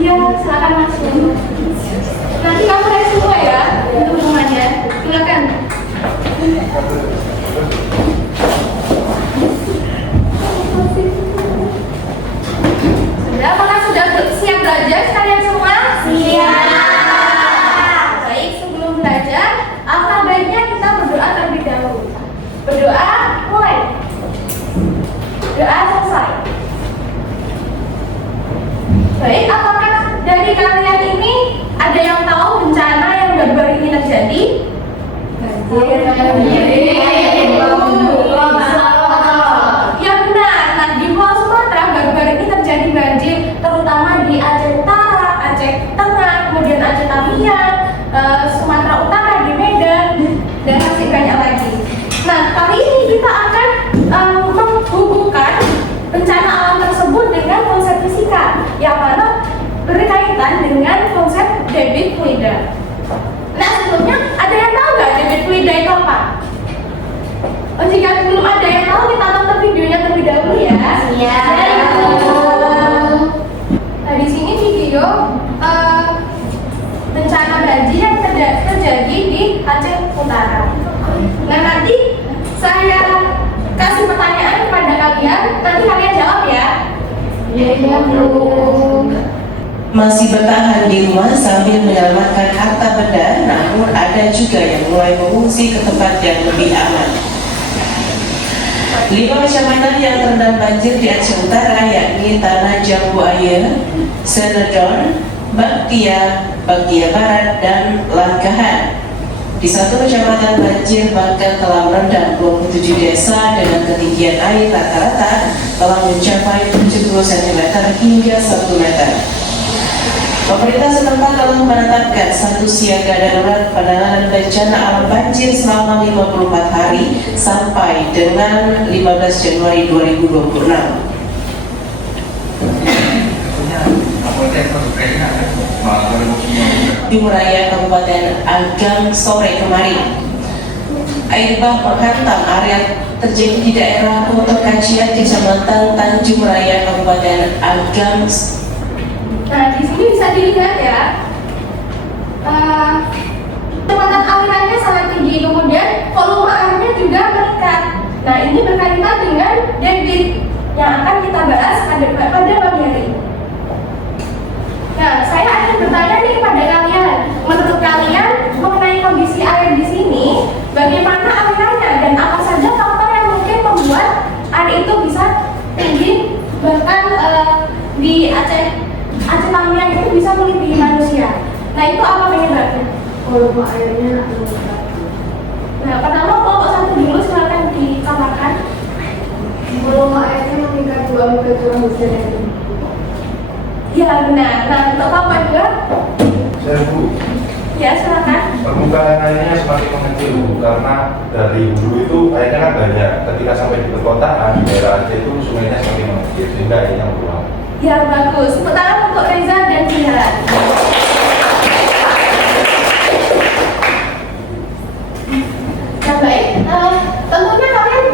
Iya, silakan masuk. Nanti kamu lihat semua ya untuk hubungannya. Silakan. Sudah, apakah sudah siap belajar kalian semua? Siap. Baik, sebelum belajar, alangkah baiknya kita berdoa terlebih dahulu. Berdoa, mulai. Doa selesai. Baik, apakah dari kalian ini ada yang tahu bencana yang baru-baru ini terjadi? Ya benar. Nah, di Pulau Sumatera baru-baru ini terjadi banjir, terutama di Aceh Utara, Aceh Tengah, kemudian Aceh Tamiang, Sumatera Utara, di Medan, dan masih banyak lagi. Nah, kali ini kita akan menghubungkan bencana alam tersebut dengan konsep fisika, yang mana berkaitan dengan konsep debit fluida. Nah, sebelumnya ada yang tahu nggak debit fluida itu apa? Oh, jika belum ada yang tahu, kita tonton videonya terlebih dahulu ya. Iya. Nah, di sini video bencana banjir yang terjadi di Aceh Utara. Nah, nanti saya kasih pertanyaan kepada kalian, nanti kalian jawab ya. Iya, Bu. Masih bertahan di rumah sambil menyelamatkan harta benda, namun ada juga yang mulai mengungsi ke tempat yang lebih aman. 5 kecamatan yang terendam banjir di Aceh Utara yakni Tanah Jambu Air, Senedon, Baktia, Baktia Barat, dan Langkahan. Di 1 kecamatan banjir bahkan telah merendam 27 desa dengan ketinggian air rata-rata telah mencapai 70 cm hingga 1 meter. Pemerintah setempat telah menetapkan status siaga darurat penanganan bencana alam banjir selama 54 hari sampai dengan 15 Januari 2026. Di Raya Kabupaten Agam sore kemarin, air bah menghantam area terjadi di daerah Potok Kacian, Kecamatan Tanjung Raya, Kabupaten Agam. Nah, di sini bisa dilihat ya, kecepatan alirannya sangat tinggi, kemudian volume airnya juga meningkat. Nah, ini berkaitan dengan debit yang akan kita bahas pada pagi hari ini. Nah, saya akan bertanya nih kepada kalian, menurut kalian mengenai kondisi air di sini, bagaimana alirannya dan apa saja faktor yang mungkin membuat air itu bisa tinggi, bahkan di Aceh Tamiang itu bisa melebihi manusia. Nah, itu apa penyebabnya? Volume airnya meningkat. Nah, pertama kelompok 1 dulu silakan dikabarkan. Volume airnya meningkat juga mungkin curah hujan yang tinggi. Ya benar. Nah, untuk kelompok 2? Saya Bu, Ya silakan. permukaan airnya semakin mengecil Bu, karena dari hulu itu airnya kan banyak. Ketika sampai di perkotaan, daerah Aceh itu sungainya semakin mengecil sehingga airnya berkurang. Ya bagus. Tepuk tangan untuk Reza dan Jihan. Nah, baik. Tentunya kalian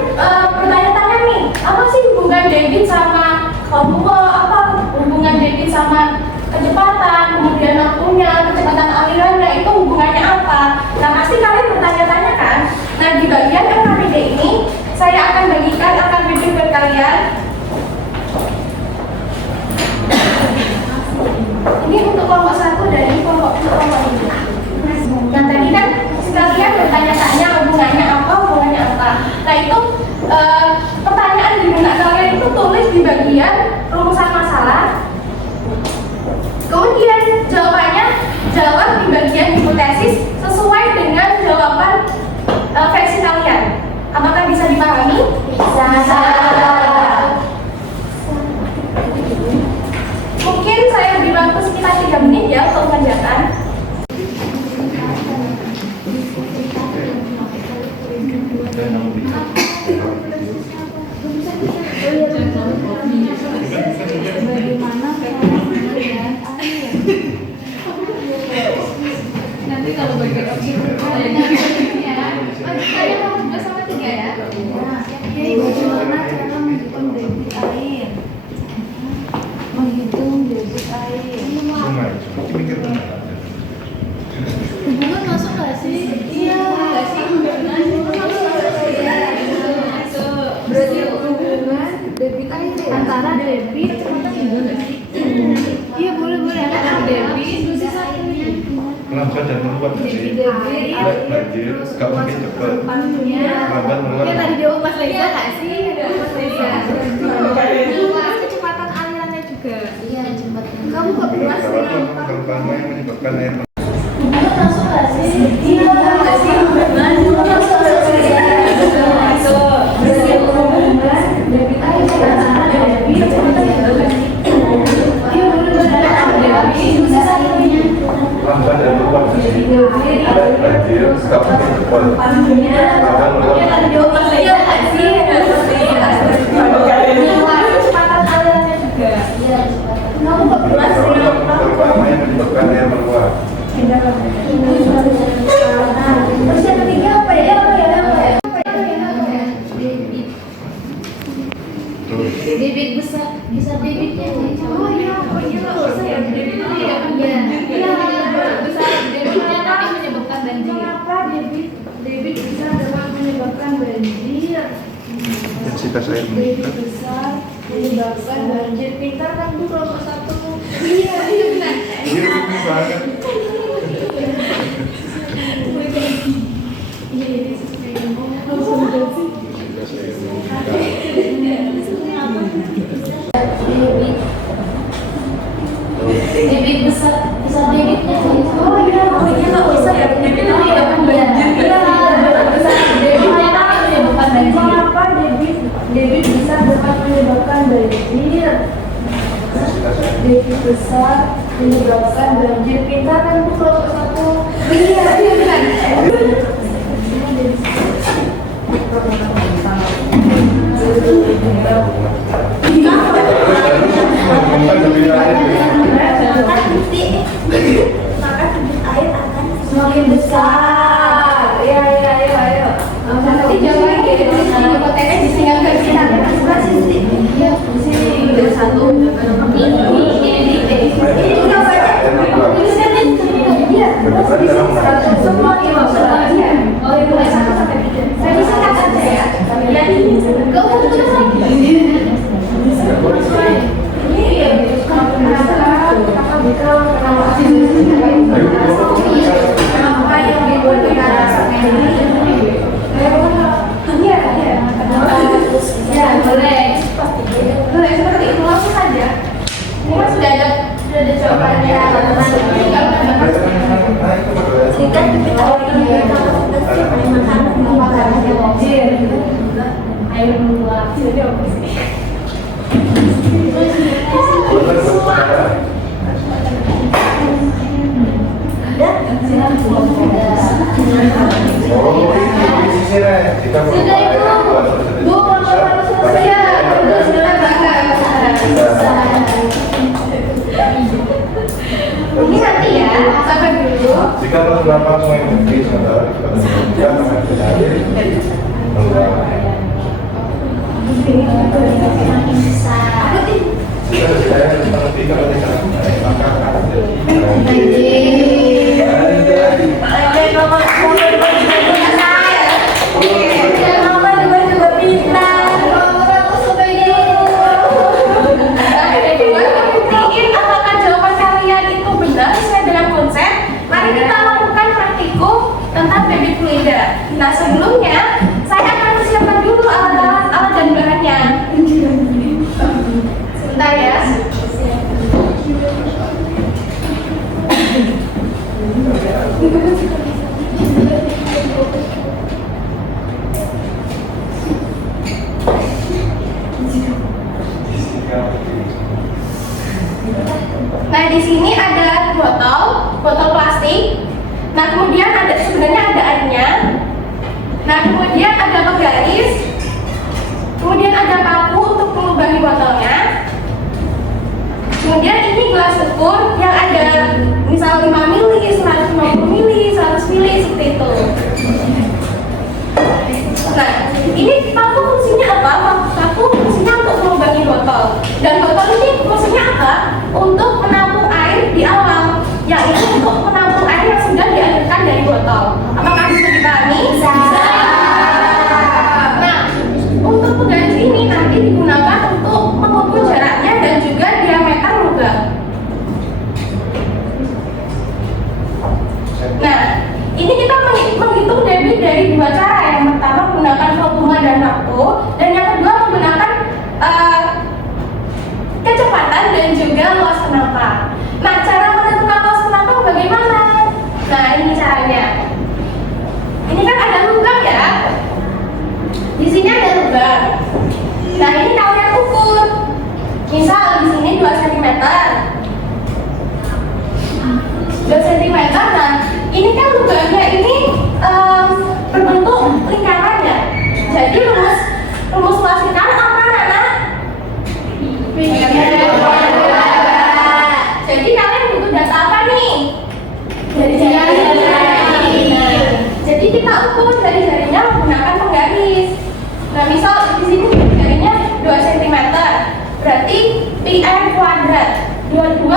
bertanya-tanya nih, apa sih hubungan debit sama volume, apa hubungan debit sama kecepatan, kemudian waktunya, kecepatan alirannya, itu hubungannya apa? Nah, pasti kalian bertanya-tanya kan? Nah, di bagian RKPD ini saya akan bagikan RKPD buat kalian. Ini untuk kelompok 1 dari kelompok 2. Nah, tadi kan sekalian bertanya-tanya hubungannya apa. Nah, itu pertanyaan di benak kalian itu tulis di bagian rumusan masalah. Kemudian jawabannya jawab di bagian hipotesis sesuai dengan jawaban versi kalian. Apakah bisa dipahami? Bisa. Mungkin saya beri waktu sekitar 3 menit ya untuk mengerjakan. Nanti kalau bagian opsi saya ya. Saya mau 2 sama 3 ya. debit air ya? Antara debit sama iya boleh antara debit terus satunya Lambat dan meluap debit sih. air Banjir, gak mungkin cepet. depannya Lambat meluap. kayak tadi dia Mas Leza nggak sih? Mas Leza terus kecepatan alirannya juga iya cepatnya kamu kok puas Kalau sih? kalau kamu yang menyebabkan air Masuk nggak sih? Iya nggak sih? Masuk nggak sih? Masuk. Debit air antara debit iya boleh debit satunya lambat dan meluap sih. Banjir, gak mungkin cepet. Lambat meluap. iya tadi dia Mas Leza nggak sih? Kecepatan alirannya juga iya cepatnya kamu kok puas sih? Kalau kamu yang menyebabkan air meluap. Terus yang ketiga apa ya? Terus debit besar debitnya oh iya besar ya debitnya ya besar debitnya tapi menyebabkan banjir kenapa debit besar dapat menyebabkan banjir intensitas air debit meningkat. besar menyebabkan banjir pintar kan bu kelompok satu iya benar Iya, ini banget. debit besar debitnya Oh iya nggak usah ya debit itu ya kan banjir besar debitnya tapi menyebabkan banjir kenapa debit besar dapat menyebabkan banjir debit besar menyebabkan banjir pintar kan bu kelompok satu iya benar Kan lebih air. kan bukti maka debit air akan semakin besar ya ayo nanti jangan gitu hipotesis disingkat ke sini nanti masih sih iya di sini udah satu ini juga banyak iya semua iya oh itu mulai 1 sampai 3 saya singkat aja ya ya ini gak usah terus lagi ini ya kenapa yang dibuat negara ya boleh seperti itu langsung saja ini kan sudah ada jawabannya jika kita air meluap Oh, ini sisirnya. Kita sudah itu bu kalau selesai ya sudah ini nanti ya sampai dulu jika beberapa sungai negeri sementara kita tidak akan terjadi meluap. Jika saya lebih kalau tidak naik, maka akan terjadi Mari kita lakukan praktikum tentang debit fluida. Nah sebelumnya saya akan siapkan dulu alat dan bahannya. Sebentar ya. Nah di sini ada botol plastik. Nah kemudian sebenarnya ada airnya. Nah kemudian ada penggaris. Kemudian ada paku untuk melubangi botolnya. Kemudian ini gelas ukur yang ada misal 5 mili, 150 mili, 100 mili seperti itu. Nah ini paku fungsinya apa? Paku fungsinya untuk melubangi botol. Dan botol ini fungsinya apa? Untuk menampung air di alam. Yang ini untuk menampung air yang sudah dialirkan dari botol. Apakah bisa dipahami? Bisa. Nah, untuk penggaris ini nanti digunakan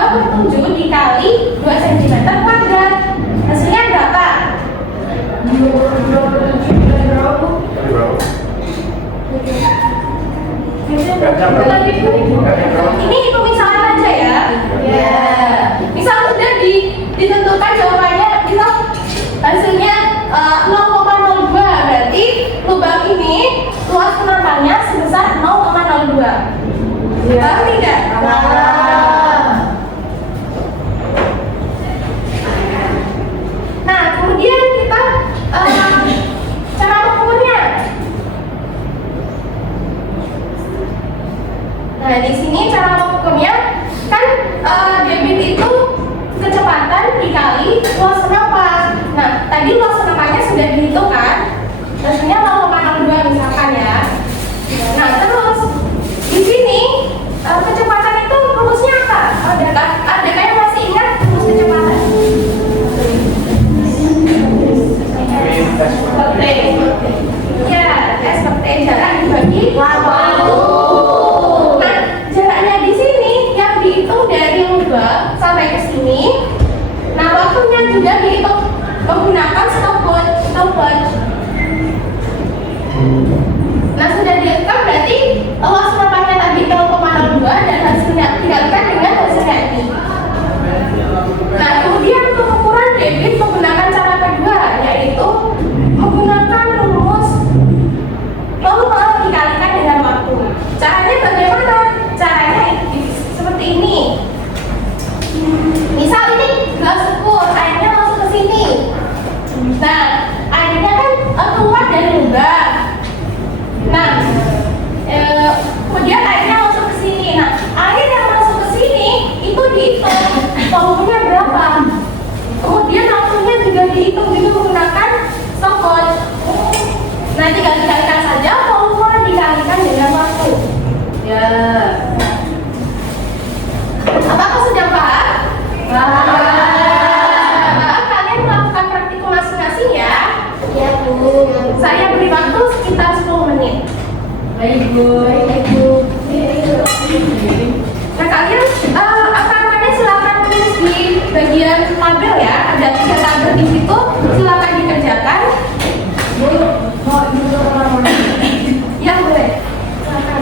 2/7 dikali 2 cm kuadrat. Hasilnya berapa? Ini pemisahan aja ya. Ya. Misal sudah ditentukan jawabannya, misal hasilnya 0,02, berarti lubang ini luas penampungannya sebesar 0,02. Paham tidak? Nah, kemudian kita cara mengukurnya. Nah, di sini cara mengukurnya kan debit itu kecepatan dikali luas penampang. Nah, tadi luas penampangnya sudah dihitung kan? Hasilnya 0,02 misalkan ya. Nah, terus di sini kecepatan itu rumusnya apa? Ada yang masih ingat rumus kecepatan? SPT. Ya, SPT jarak dibagi waktu. Nah, jaraknya di sini yang dihitung dari lubang sampai ke sini. Nah, waktunya juga dihitung menggunakan stopwatch. Nah, sudah dihitung berarti luas penampungannya tadi 0,02 dan hasilnya dikalikan dengan hasilnya ini. Nah, kemudian untuk ukuran debit menggunakan cara kedua, yaitu menggunakan rumus volume dikalikan dengan waktu. Caranya bagaimana? Caranya seperti ini. Misal ini gelas ukur, airnya masuk ke sini. Nah, airnya kan keluar dari lubang. Nah, kemudian airnya masuk ke sini. Nah, air yang masuk ke sini itu dihitung volumenya berapa. Kemudian waktunya juga dihitung juga menggunakan stopwatch. Nah, tinggal dikalikan saja volume dikalikan dengan waktu. Ya. Apakah sudah paham? Nah, kalian melakukan praktikum masing-masing ya. Ya, Bu. Saya beri waktu sekitar 10 menit. Baik, Bu. Nah, kalian angka-angkanya silakan tulis di bagian tabel ya. Ada 3 tabel di situ. Silakan dikerjakan. Bu, mau ibu kemana? Ya, boleh. Silakan.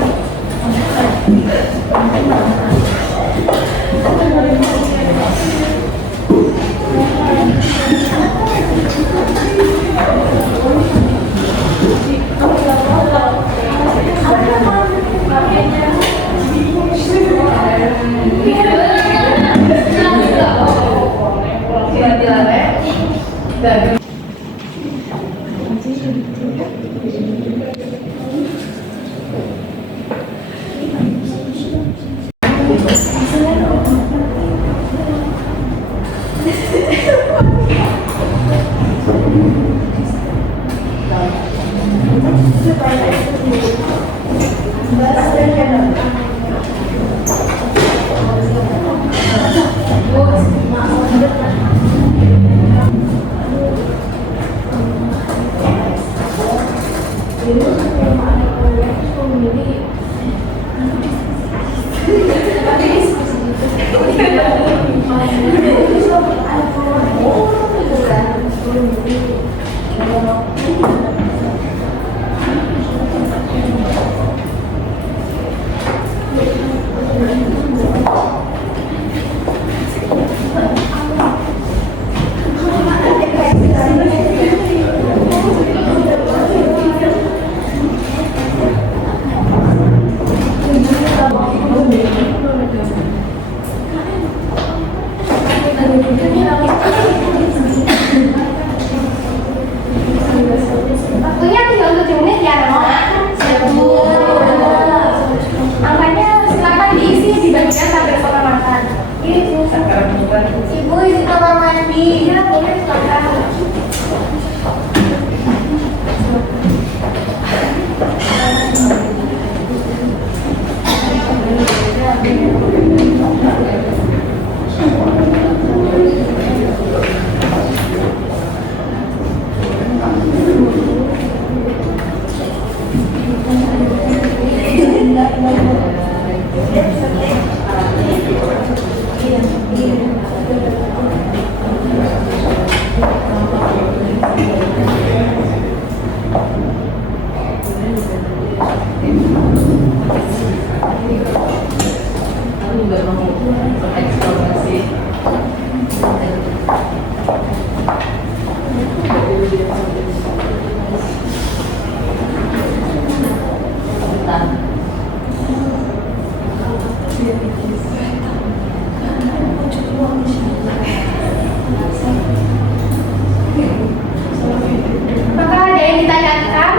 Maka ada yang ditanyakan?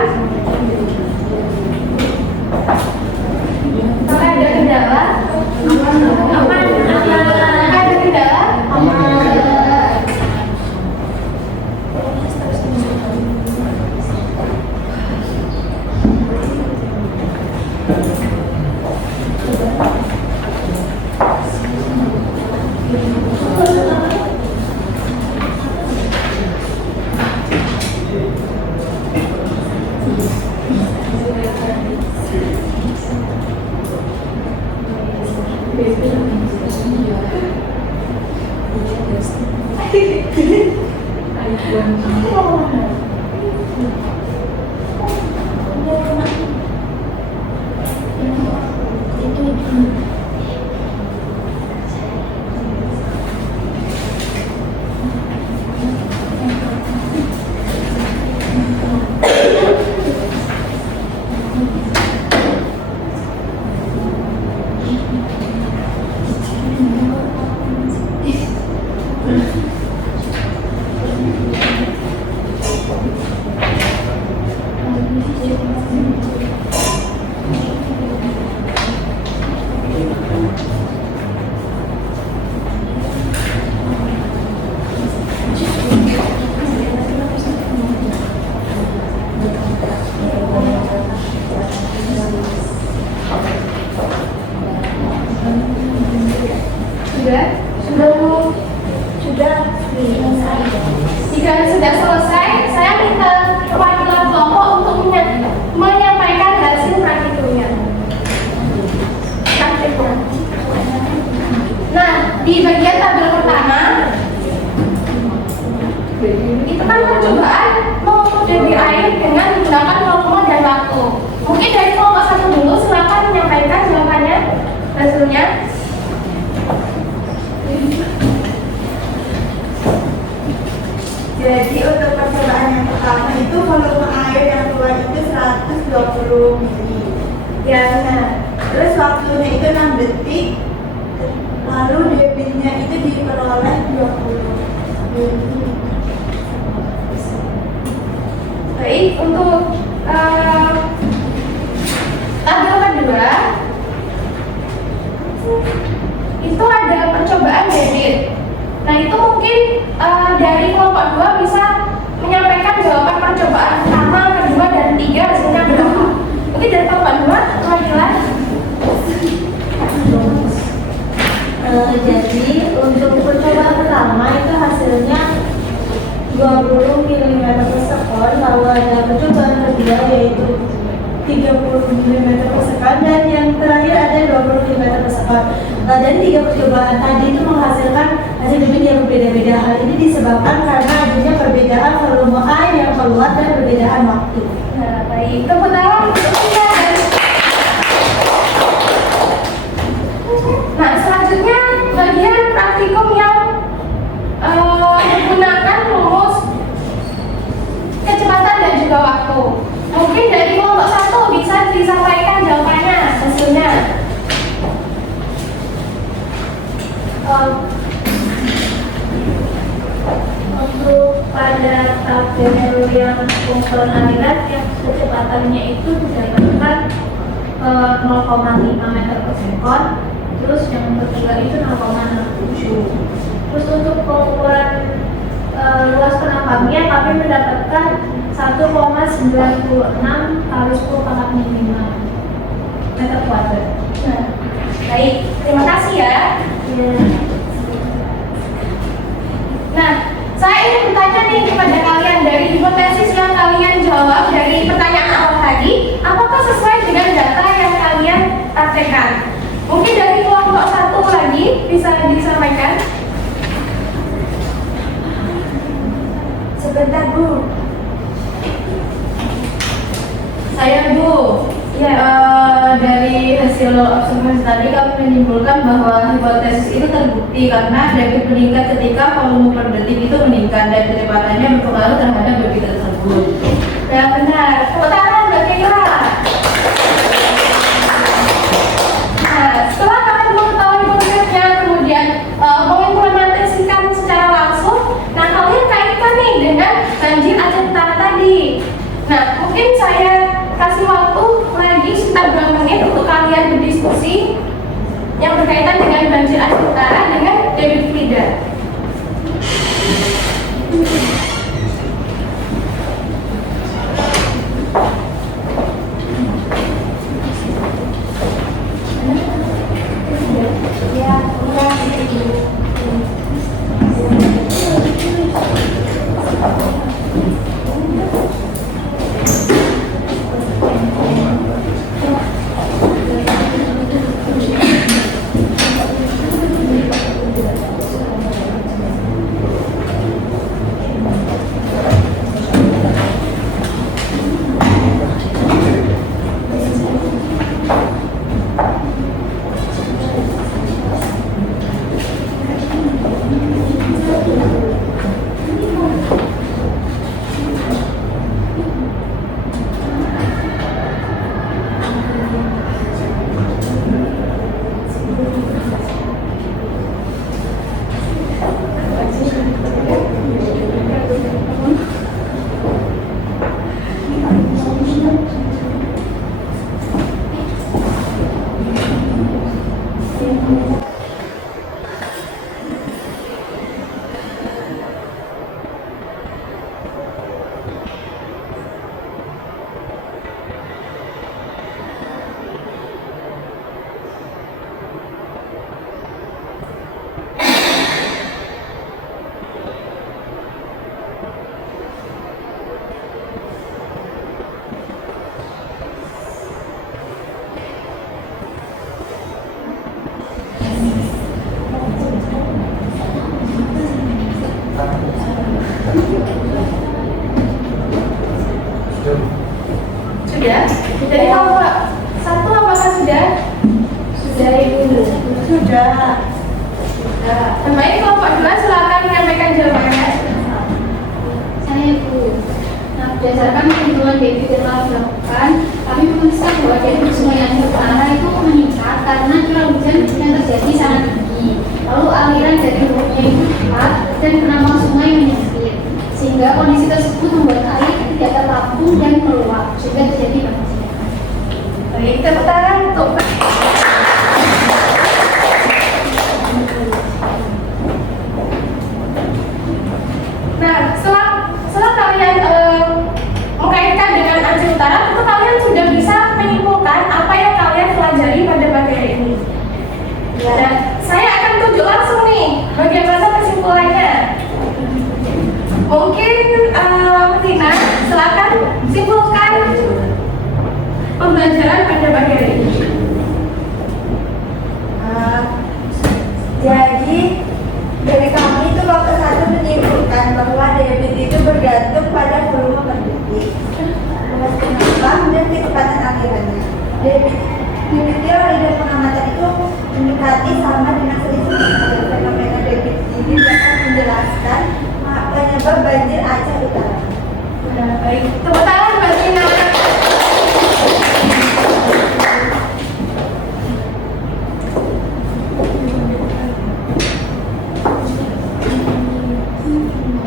Maka ada kendala? Aman. Maka ada kendala? Sudah? Sudah selesai. Jika sudah selesai, saya minta perwakilan kelompok untuk menyampaikan hasil praktikumnya. Nah, di bagian tabel pertama itu kan percobaan mengukur debit air dengan menggunakan volume dan waktu. Mungkin dari kelompok satu dulu, silakan menyampaikan jawabannya, hasilnya. Jadi untuk percobaan yang pertama itu volume air yang keluar itu 120 mili. Ya, benar. Terus waktunya itu 6 detik. Lalu debitnya itu diperoleh 20 mili. Baik, untuk tabel kedua itu ada percobaan debit. Nah, itu mungkin dari kelompok 2 bisa menyampaikan jawaban percobaan pertama, kedua, dan 3 hasilnya berapa. Mungkin dari kelompok 2, perwakilan. Jadi untuk percobaan pertama itu hasilnya 20 mm per sekon, lalu ada percobaan kedua yaitu 30 mm per sekon, dan yang terakhir ada 20 mm per sekon. Dari 3 percobaan tadi itu menghasilkan hasil debit yang berbeda-beda. Hal ini disebabkan karena adanya perbedaan volume air yang keluar dan perbedaan waktu. Nah, baik. Tepuk tangan untuk Anda. Nah, selanjutnya bagian praktikum yang menggunakan rumus kecepatan dan juga waktu. Mungkin dari kelompok 1 bisa disampaikan jawabannya, hasilnya. Untuk pada tabel yang pengumpulan aliran yang kecepatannya itu didapatkan 0,5 meter per sekon, terus yang ketiga itu 0,67. Terus untuk pengukuran luas penambangannya kami mendapatkan 1,96 kali 10 pangkat 5 meter kuadrat. Nah, baik, terima kasih ya. Nah, saya ingin bertanya nih kepada kalian dari hipotesis yang kalian jawab dari pertanyaan awal tadi, apakah sesuai dengan data yang kalian praktekkan? Mungkin dari kelompok 1 lagi bisa disampaikan. Sebentar Bu. Saya Bu, Ya. dari hasil observasi tadi kami menyimpulkan bahwa hipotesis itu terbukti karena debit meningkat ketika volume per detik itu meningkat dan kecepatannya berpengaruh terhadap debit tersebut. Ya benar. Tepuk tangan Mbak Kira. Nah, setelah kalian Dari kelompok 1 apakah sudah? Sudah Ibu. Sudah. Baik, kelompok 2 silakan menyampaikan jawabannya. Saya Ibu. Nah, berdasarkan perhitungan debit yang telah dilakukan, kami memeriksa bahwa debit Sungai Aceh Utara itu meningkat karena curah hujan yang terjadi sangat tinggi. Lalu aliran dari hulunya itu cepat dan penambang sungai menyempit, sehingga kondisi tersebut membuat air tidak tertampung dan meluap, sehingga terjadi banjir. Baik, tepuk tangan untuk Nah, setelah kalian mengaitkan dengan Aceh Utara, tentu kalian sudah bisa menyimpulkan apa yang kalian pelajari pada pagi hari ini. Dan saya akan tunjuk langsung nih bagaimana kesimpulannya. Mungkin Tina, silakan simpulkan pembelajaran pada pagi hari ini. Jadi dari kami itu kelompok 1 menyimpulkan bahwa debit itu bergantung pada volume penduduk, luas penambang dan kecepatan alirannya. Debit oleh pengamatan itu mendekati sama dengan selisih fenomena debit ini dapat menjelaskan penyebab banjir Aceh Utara. Nah, baik, tepuk tangan Mbak Tina.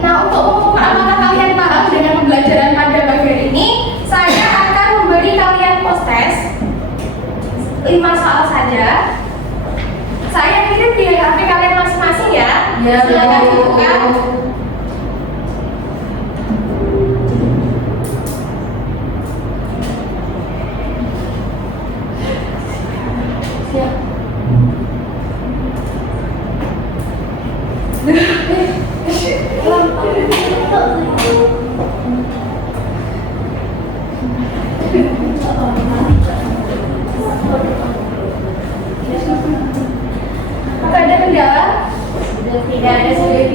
Nah, untuk mengukur apakah kalian paham dengan pembelajaran pada pagi hari ini, saya akan memberi kalian post test 5 soal saja. Saya kirim di HP kalian masing-masing ya. Silakan dibuka. Apa ada kendala? Tidak ada sudah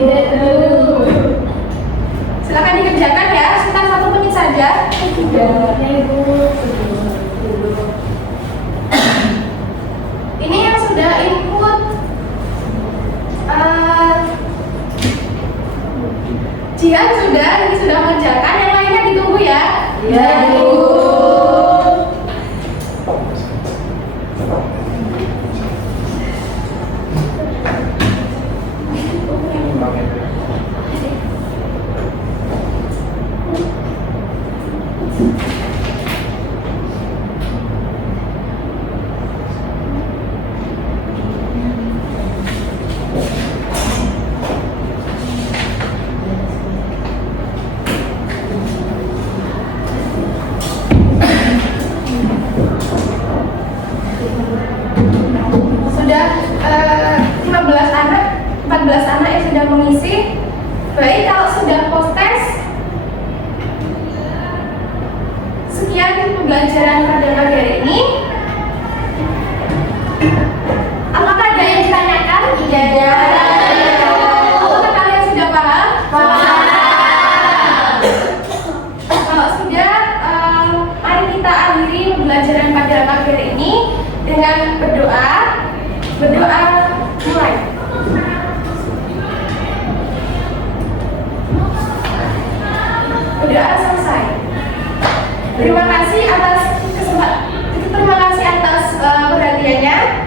Silakan dikerjakan ya, sekitar 1 menit saja. Ini yang sudah input Jihan sudah, ini sudah mengerjakan, yang lainnya ditunggu ya. Iya, Bu. Sudah 15 anak, 14 anak yang sudah mengisi. Baik, kalau sudah post test, sekian pembelajaran pada pagi hari ini. Apakah ada yang ditanyakan? Tidak ada. Apakah kalian sudah paham? Kalau sudah, mari kita akhiri pembelajaran pada pagi hari ini dengan berdoa. Berdoa mulai. Berdoa selesai. Terima kasih atas perhatiannya.